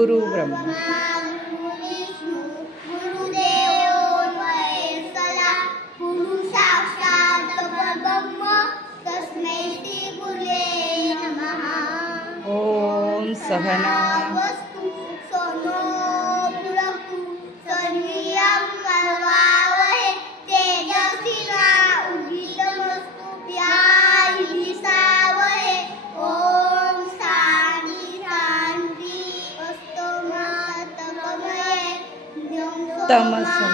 गुरु ब्रह्मा गुरु विष्णू गुरुदेव महेश्वरा गुरु साक्षात परब्रह्म तस्मै श्री गुरुवे नमः। ओम सहना वस्तु सोनो पुरतु सर्वियं कर्वावहे तेजस्विना उदितमस्तु विद्विषावहे। ओम शांति शांति अस्तु मा तमये तमसो